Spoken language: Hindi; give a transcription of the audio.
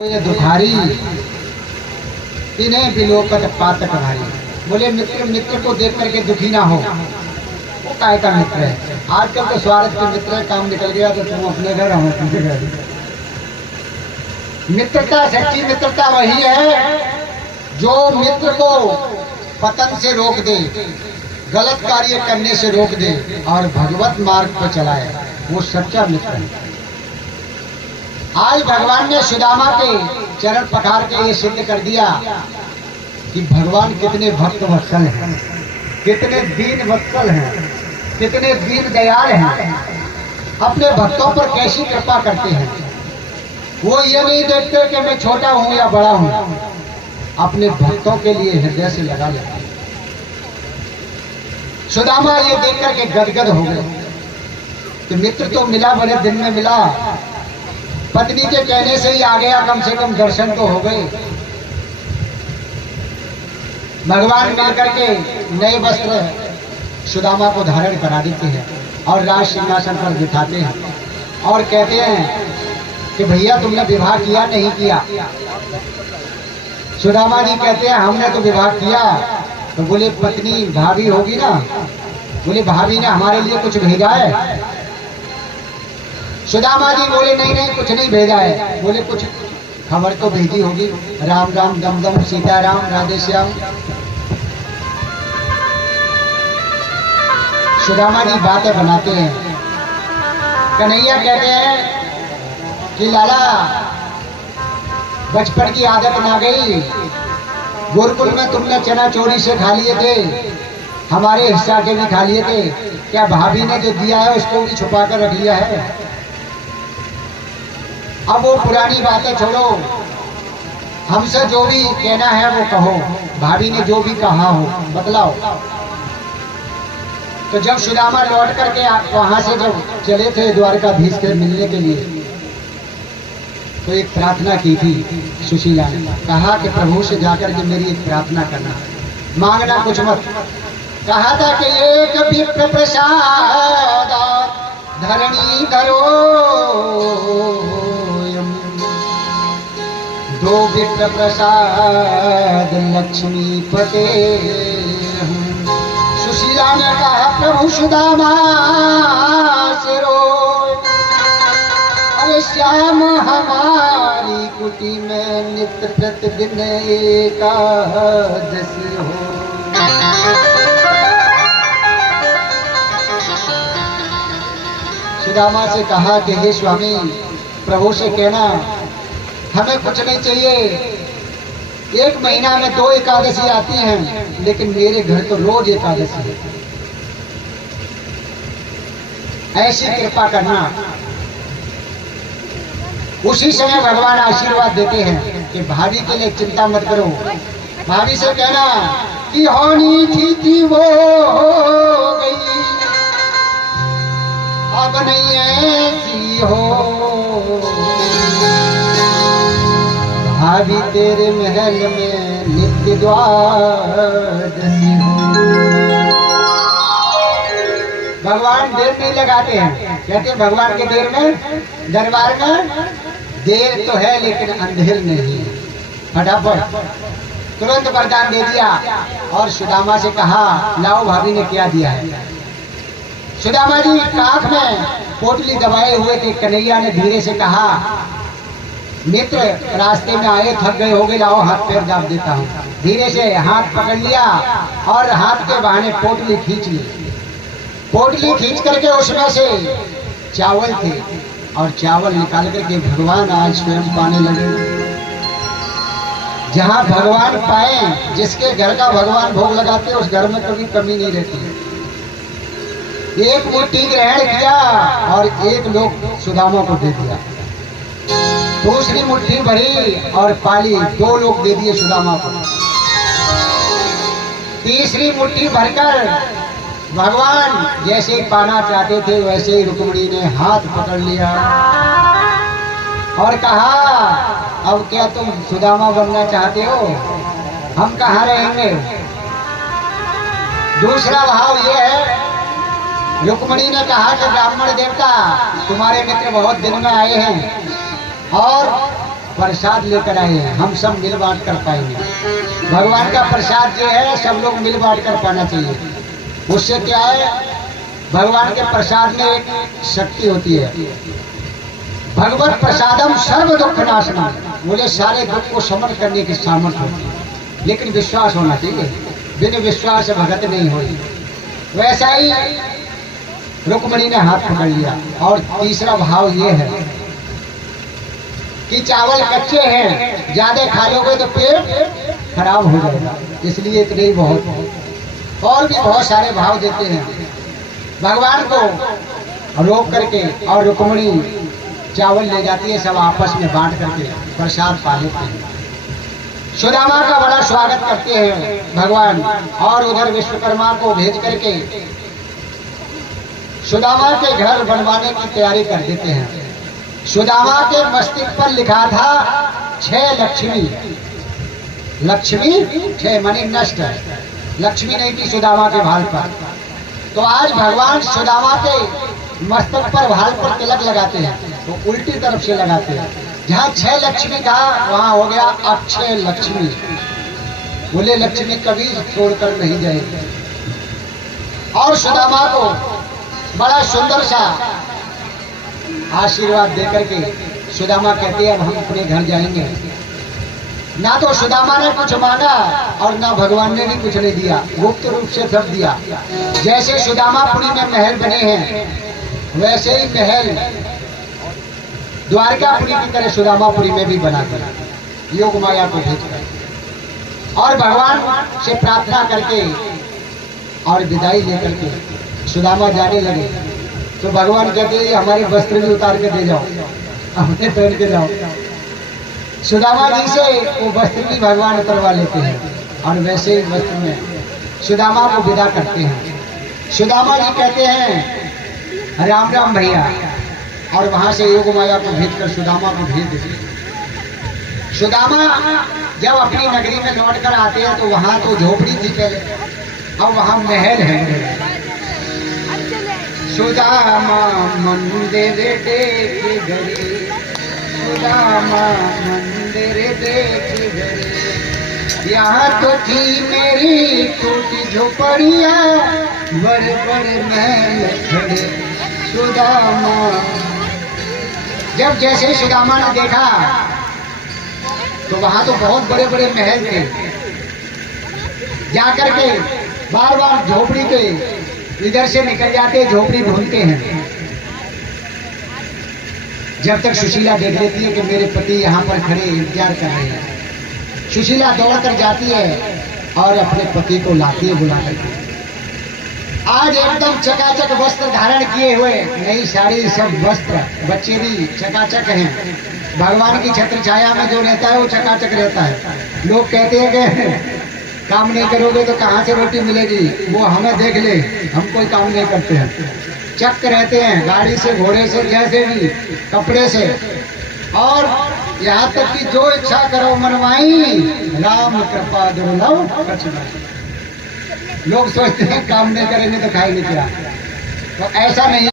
ये दुखारी इन्हें बिलोकत पातक भारी। बोले मित्र मित्र को देख करके दुखी ना हो, वो काय का मित्र है। आजकल तो स्वार्थ के मित्र है, काम निकल गया तो तुम अपने घर हम अपने घर। मित्रता, सच्ची मित्रता वही है जो मित्र को पतन से रोक दे, गलत कार्य करने से रोक दे और भगवत मार्ग पर चलाए, वो सच्चा मित्र है। आज भगवान ने सुदामा के चरण पखार के ये सिद्ध कर दिया कि भगवान कितने भक्त वत्सल हैं, कितने दीन वत्सल हैं, कितने दीन दयाल हैं, अपने भक्तों पर कैसी कृपा करते हैं। वो ये नहीं देखते कि मैं छोटा हूं या बड़ा हूं, अपने भक्तों के लिए हृदय से लगा लेते हैं। सुदामा ये देख करके गदगद हो गए कि मित्र तो मिला, बड़े दिन में मिला, पत्नी के कहने से ही आ गया, कम से कम दर्शन तो हो गए। भगवान मिलकर के नए वस्त्र सुदामा को धारण करा देते हैं और राज सिंहासन पर बिठाते हैं और कहते हैं कि भैया तुमने विवाह किया नहीं किया। सुदामा जी कहते हैं हमने तो विवाह किया। तो बोले पत्नी भाभी होगी ना, बोले भाभी ने हमारे लिए कुछ भेजा है। सुदामा जी बोले नहीं नहीं कुछ नहीं भेजा है। बोले कुछ खबर तो भेजी होगी, राम राम दम दम सीताराम राधे श्याम। सुदामा जी बातें बनाते हैं। कन्हैया कहते हैं कि लाला बचपन की आदत ना गई, गुरुकुल में तुमने चना चोरी से खा लिए थे, हमारे हिस्सा के भी खा लिए थे, क्या भाभी ने जो दिया है उसको भी छुपा कर रख लिया है। अब वो पुरानी बातें छोड़ो, हमसे जो भी कहना है वो कहो, भाभी ने जो भी कहा हो बतलाओ। तो जब सुदामा लौट करके वहां से जब चले थे द्वारकाधीश के मिलने के लिए, तो एक प्रार्थना की थी सुशीला ने। कहा कि प्रभु से जाकर के मेरी एक प्रार्थना करना, मांगना कुछ मत। कहा था कि एक विप्र प्रसाद धरणी धरो, दो विप्र प्रसाद लक्ष्मी पते। सुशीला ने कहा प्रभु सुदामा से रोए, अरे श्याम हमारी कुटी में नित्य प्रतिदिन एकादशी हो। सुदामा से कहा कि हे स्वामी प्रभु से कहना हमें कुछ नहीं चाहिए, एक महीना में 2 एकादशी आती हैं, लेकिन मेरे घर तो रोज एकादशी है। ऐसी कृपा करना। उसी समय भगवान आशीर्वाद देते हैं कि भाभी के लिए चिंता मत करो। भाभी से कहना कि होनी थी वो हो गई, अब नहीं ऐसी हो। भाभी तेरे महल में नित्य द्वादशी हो। भगवान देर नहीं लगाते हैं, कहते हैं भगवान के देर में दरबार में देर तो है लेकिन अंधेर नहीं। फटाफट तुरंत वरदान दे दिया और सुदामा से कहा लाओ भाभी ने क्या दिया है। सुदामा जी काख में पोटली दबाए हुए थे। कन्हैया ने धीरे से कहा मित्र रास्ते में आए, थक गए होगे, लाओ हाथ पैर दाब देता हूँ। धीरे से हाथ पकड़ लिया और हाथ के बहाने पोटली खींच ली। पोटली खींच करके उसमें से चावल थे और चावल निकाल करके भगवान आज स्वयं पाने लगे। जहाँ भगवान पाए, जिसके घर का भगवान भोग लगाते उस घर में कभी कमी नहीं रहती। एक मुट्ठी ग्रहण किया और एक लोग सुदामा को दे दिया। दूसरी मुट्ठी भरी और पाली, 2 लोग दे दिए सुदामा को। तीसरी मुट्ठी भरकर भगवान जैसे ही पाना चाहते थे वैसे ही रुक्मिणी ने हाथ पकड़ लिया और कहा अब क्या तुम सुदामा बनना चाहते हो, हम कहाँ रहेंगे। दूसरा भाव यह है, रुक्मिणी ने कहा कि ब्राह्मण देवता तुम्हारे मित्र बहुत दिन में आए हैं और प्रसाद लेकर आए हैं, हम सब मिल बांट कर पाएंगे। भगवान का प्रसाद जो है सब लोग मिल बांट कर पाना चाहिए। उससे क्या है, भगवान के प्रसाद में एक शक्ति होती है, भगवत प्रसादम सर्व दुख नाशनम, बोले सारे दुख को समन करने की सामर्थ्य होती है, लेकिन विश्वास होना चाहिए। बिन विश्वास भगत नहीं होती। वैसा ही रुक्मणी ने हाथ पकड़ लिया। और तीसरा भाव ये है कि चावल कच्चे हैं, ज्यादा खा लोगे तो पेट खराब हो जाएगा, इसलिए इतने ही बहुत। और भी बहुत सारे भाव देते हैं भगवान को रोक करके, और रुक्मणी चावल ले जाती है, सब आपस में बांट करके प्रसाद पा लेते हैं। सुदामा का बड़ा स्वागत करते हैं भगवान, और उधर विश्वकर्मा को भेज करके सुदामा के घर बनवाने की तैयारी कर देते हैं। सुदामा के मस्तिष्क पर लिखा था 6 लक्ष्मी। लक्ष्मी 6 मानी नष्ट, लक्ष्मी नहीं थी सुदामा के भाल पर। तो आज भगवान सुदामा के मस्तक पर भाल पर तिलक लगाते हैं, तो उल्टी तरफ से लगाते हैं। जहाँ 6 लक्ष्मी था वहां हो गया अक्षय लक्ष्मी। बोले लक्ष्मी कभी छोड़कर नहीं जाएगी। और सुदामा को बड़ा सुंदर सा आशीर्वाद देकर के सुदामा कहते हैं अब हम अपने घर जाएंगे। ना तो सुदामा ने कुछ मांगा और ना भगवान ने भी कुछ नहीं दिया, गुप्त रूप से सब दिया। जैसे सुदामापुरी में महल बने हैं वैसे ही महल द्वारकापुरी की तरह सुदामापुरी में भी बना कर योग माया को भेजकर और भगवान से प्रार्थना करके और विदाई लेकर के सुदामा जाने लगे। तो भगवान कहते हैं हमारे वस्त्र भी उतार के दे जाओ, अपने पहन के जाओ। सुदामा जी से वो वस्त्र भी भगवान उतरवा लेते हैं और वैसे ही वस्त्र में सुदामा को विदा करते हैं। सुदामा जी कहते हैं राम राम भैया, और वहां से योग माया को भेजकर सुदामा को भेज देते। सुदामा जब अपनी नगरी में लौट कर आते हैं तो वहां तो झोपड़ी थी पहले, अब वहां महल है। सुदामा मंदिर देख गए, सुदामा मंदिर देख गए, यहाँ तो थी मेरी छोटी झोपड़िया, बड़े बड़े महल खड़े सुदामा। जब जैसे सुदामा ने देखा तो वहां तो बहुत बड़े बड़े महल थे। जाकर के बार बार झोपड़ी के इधर से निकल जाते, झोपड़ी ढूंढते हैं। जब तक सुशीला देख लेती है कि मेरे पति यहाँ पर खड़े इंतजार कर रहे हैं, सुशीला दौड़ कर जाती है और अपने पति को लाती है बुला करके। आज एकदम चकाचक वस्त्र धारण किए हुए, नई साड़ी, सब वस्त्र, बच्चे भी चकाचक हैं। भगवान की छत्र छाया में जो रहता है वो चकाचक रहता है। लोग कहते हैं कि काम नहीं करोगे तो कहाँ से रोटी मिलेगी, वो हमें देख ले, हम कोई काम नहीं करते हैं। चक रहते हैं, गाड़ी से, घोड़े से, जैसे भी, कपड़े से, और यहाँ तक कि जो इच्छा करो मनवाई, राम कृपा दुर्लभ कछ नहीं। लोग सोचते हैं काम नहीं करेंगे तो खाएंगे क्या, तो ऐसा नहीं